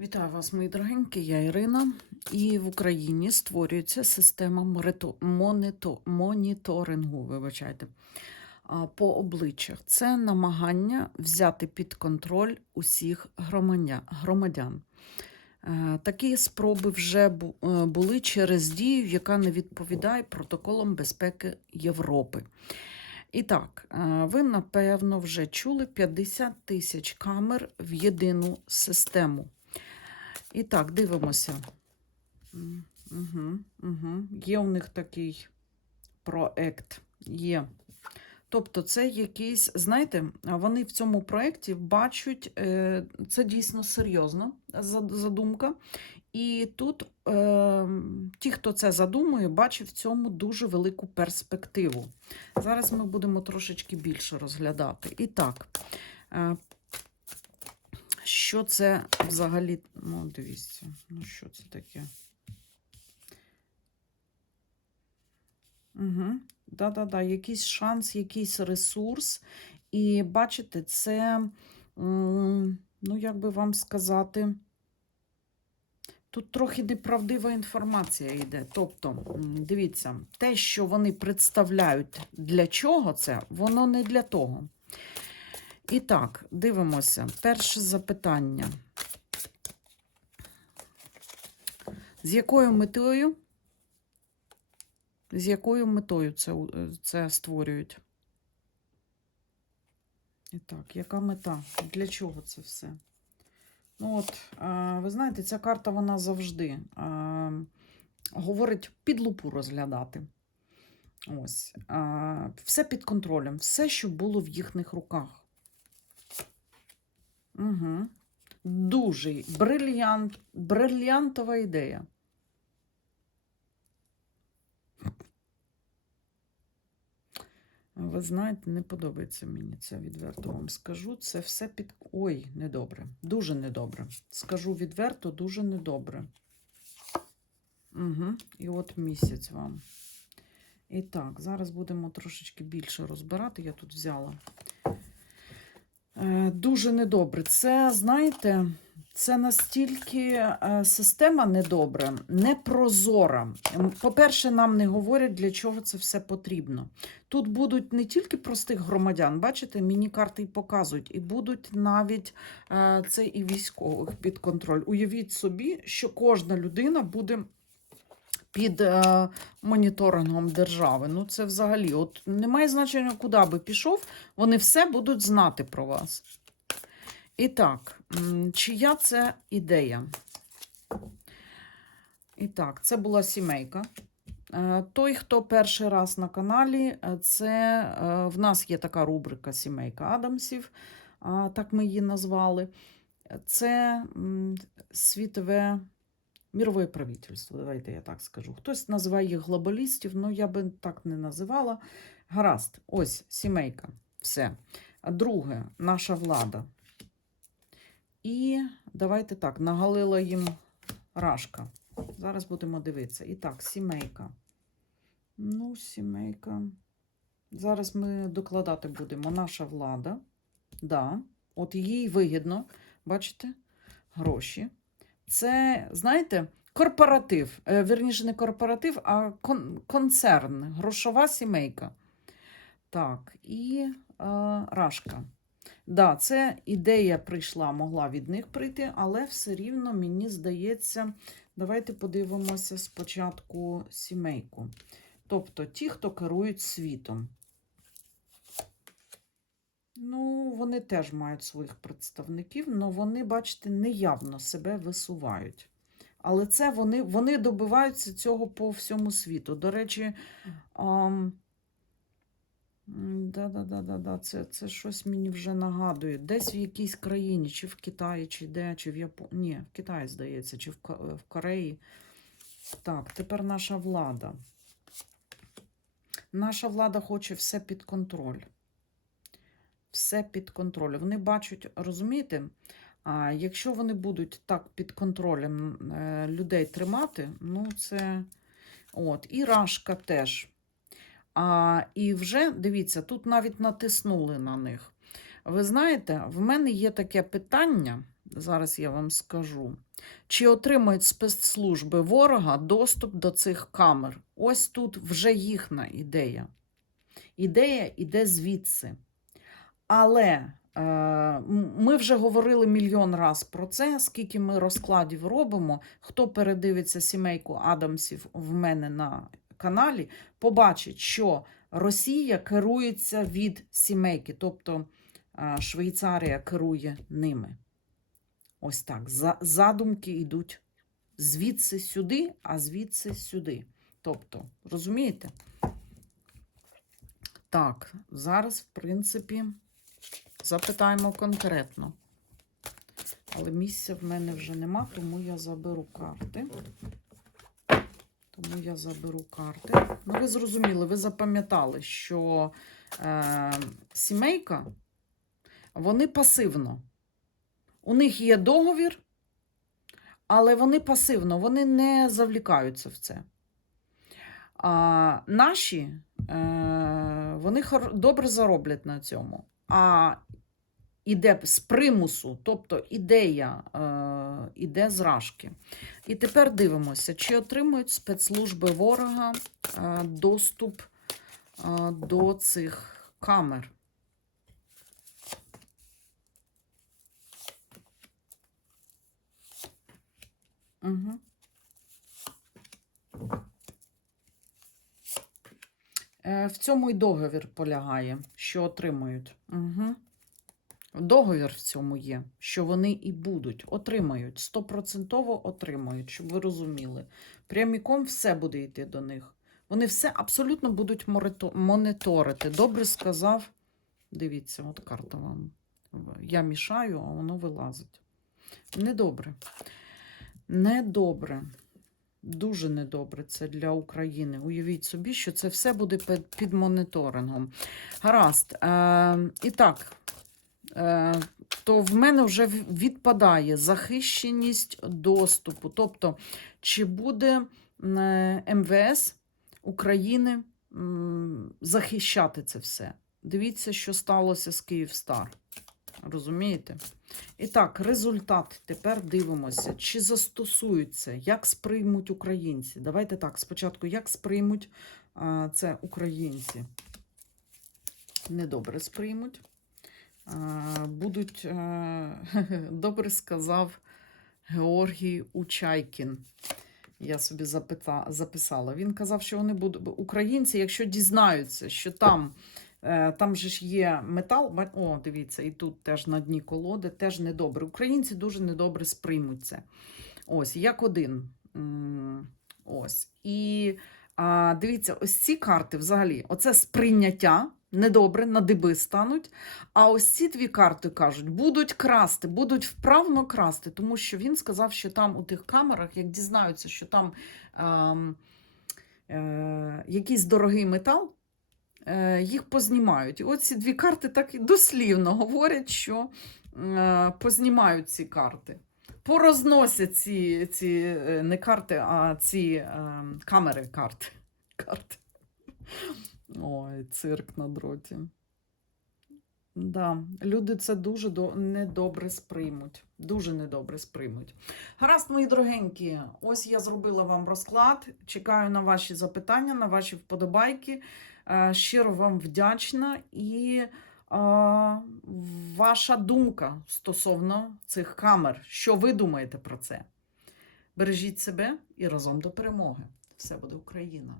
Вітаю вас, мої дорогенькі, я Ірина. І в Україні створюється система моніторингу, вибачайте, по обличчях. Це намагання взяти під контроль усіх громадян. Е, Такі спроби вже е, були через дію, яка не відповідає протоколам безпеки Європи. І так, е, ви напевно вже чули 50 тисяч камер в єдину систему. І так, дивимося. Угу, угу. Є у них такий проект. Є. Тобто, це якийсь, знаєте, вони в цьому проєкті бачать, е, це дійсно серйозно за- задумка. І тут е, ті, хто це задумує, бачать в цьому дуже велику перспективу. Зараз ми будемо трошечки більше розглядати. І так, е, що це взагалі? Ну, дивіться, ну що це таке? Угу. Да-да-да, якийсь шанс, якийсь ресурс. І бачите, це, ну, як би вам сказати, тут трохи неправдива інформація йде. Тобто, дивіться, те, що вони представляють, для чого це, воно не для того. І так, дивимося. Перше запитання. З якою метою? З якою метою це, це створюють? І так, яка мета? Для чого це все? Ну от, ви знаєте, ця карта вона завжди говорить під лупу розглядати. Ось. Все під контролем, все, що було в їхніх руках. Угу. Дуже брильянт, брильянтова ідея. Ви знаєте, не подобається мені це відверто вам скажу. Це все під. Ой, недобре. Дуже недобре. Скажу відверто, дуже недобре. Угу. І от місяць вам. І так, зараз будемо трошечки більше розбирати. Я тут взяла. Е, Дуже недобре. Це, знаєте, це настільки е, система недобра, непрозора. По-перше, нам не говорять, для чого це все потрібно. Тут будуть не тільки простих громадян, бачите, міні-карти й показують, і будуть навіть е, це і військових під контроль. Уявіть собі, що кожна людина буде під е, моніторингом держави. Ну, це взагалі, от немає значення, куди би пішов, вони все будуть знати про вас. І так, чия це ідея? І так, це була сімейка. Е, Той, хто перший раз на каналі, е, це е, в нас є така рубрика Сімейка Адамсів, так ми її назвали. Це світове мірове правительство, давайте я так скажу. Хтось називає їх глобалістів, але я би так не називала. Гаразд, ось сімейка. Все. Друге, наша влада. І давайте так, нагалила їм рашка. Зараз будемо дивитися. І так, сімейка. Ну, сімейка. Зараз ми докладати будемо. Наша влада. Да. От їй вигідно, бачите, гроші. Це, знаєте, корпоратив. Е, Вірніше, не корпоратив, а кон- концерн, грошова сімейка. Так, і е, Рашка. Да, це ідея прийшла, могла від них прийти, але все рівно мені здається, давайте подивимося спочатку сімейку. Тобто ті, хто керують світом. Ну, вони теж мають своїх представників, але вони, бачите, неявно себе висувають. Але це вони, вони добиваються цього по всьому світу. До речі, ам, да-да-да-да-да, це, це щось мені вже нагадує. Десь в якійсь країні, чи в Китаї, чи де, чи в Японії. Ні, в Китаї, здається, чи в, в Кореї. Так, тепер наша влада. Наша влада хоче все під контроль. Все під контролем. Вони бачать, розумієте, а якщо вони будуть так під контролем е, людей тримати, ну це от, і Рашка теж. А, і вже, дивіться, тут навіть натиснули на них. Ви знаєте, в мене є таке питання, Зараз я вам скажу. Чи отримують спецслужби ворога доступ до цих камер? Ось тут вже їхня ідея. Ідея іде звідси. Але е, ми вже говорили мільйон раз про це, скільки ми розкладів робимо. Хто передивиться сімейку Адамсів в мене на каналі, побачить, що Росія керується від сімейки, тобто е, Швейцарія керує ними. Ось так. Задумки йдуть звідси сюди, а звідси сюди. Тобто, розумієте? Так, зараз, в принципі, запитаємо конкретно. Але місця в мене вже нема, тому я заберу карти. Тому я заберу карти. Ну, ви зрозуміли, ви запам'ятали, що е, сімейка, вони пасивно. У них є договір, але вони пасивно, вони не завлікаються в це. А наші е, вони добре зароблять на цьому. А іде з примусу, тобто ідея е, іде з рашки. І тепер дивимося, чи отримують спецслужби ворога е, доступ е, до цих камер. Угу. В цьому і договір полягає, що отримують. Угу. Договір в цьому є, що вони і будуть, отримають, стопроцентово отримають, щоб ви розуміли. Пряміком все буде йти до них. Вони все абсолютно будуть моніторити. Добре сказав. Дивіться, от карта вам. Я мішаю, а воно вилазить. Недобре. Недобре. Дуже недобре це для України. Уявіть собі, що це все буде під, моніторингом. Гаразд. Е, і так, е, то в мене вже відпадає захищеність доступу. Тобто, чи буде е, МВС України захищати це все? Дивіться, що сталося з Київстар. Розумієте? І так, результат. Тепер дивимося, чи застосуються, як сприймуть українці. Давайте так, спочатку, як сприймуть а, це українці. Недобре сприймуть. А, будуть, а, добре сказав Георгій Учайкін. Я собі запита, записала. Він казав, що вони будуть українці, якщо дізнаються, що там Е, Там же ж є метал. О, дивіться, і тут теж на дні колоди, теж недобре. Українці дуже недобре сприймуть це. Ось, як один. Ось. І дивіться, ось ці карти взагалі, оце сприйняття. Недобре, на диби стануть. А ось ці дві карти кажуть, будуть красти, будуть вправно красти, тому що він сказав, що там у тих камерах, як дізнаються, що там ем, е, якийсь дорогий метал, е, їх познімають. І от ці дві карти так і дослівно говорять, що е, познімають ці карти. Порозносять ці, ці е, не карти, а ці е, камери карти. карти. Ой, цирк на дроті. Да, люди це дуже до, недобре сприймуть. Дуже недобре сприймуть. Гаразд, мої дорогенькі, ось я зробила вам розклад. Чекаю на ваші запитання, на ваші вподобайки. Е, Щиро вам вдячна і е, ваша думка стосовно цих камер. Що ви думаєте про це? Бережіть себе і разом до перемоги. Все буде Україна!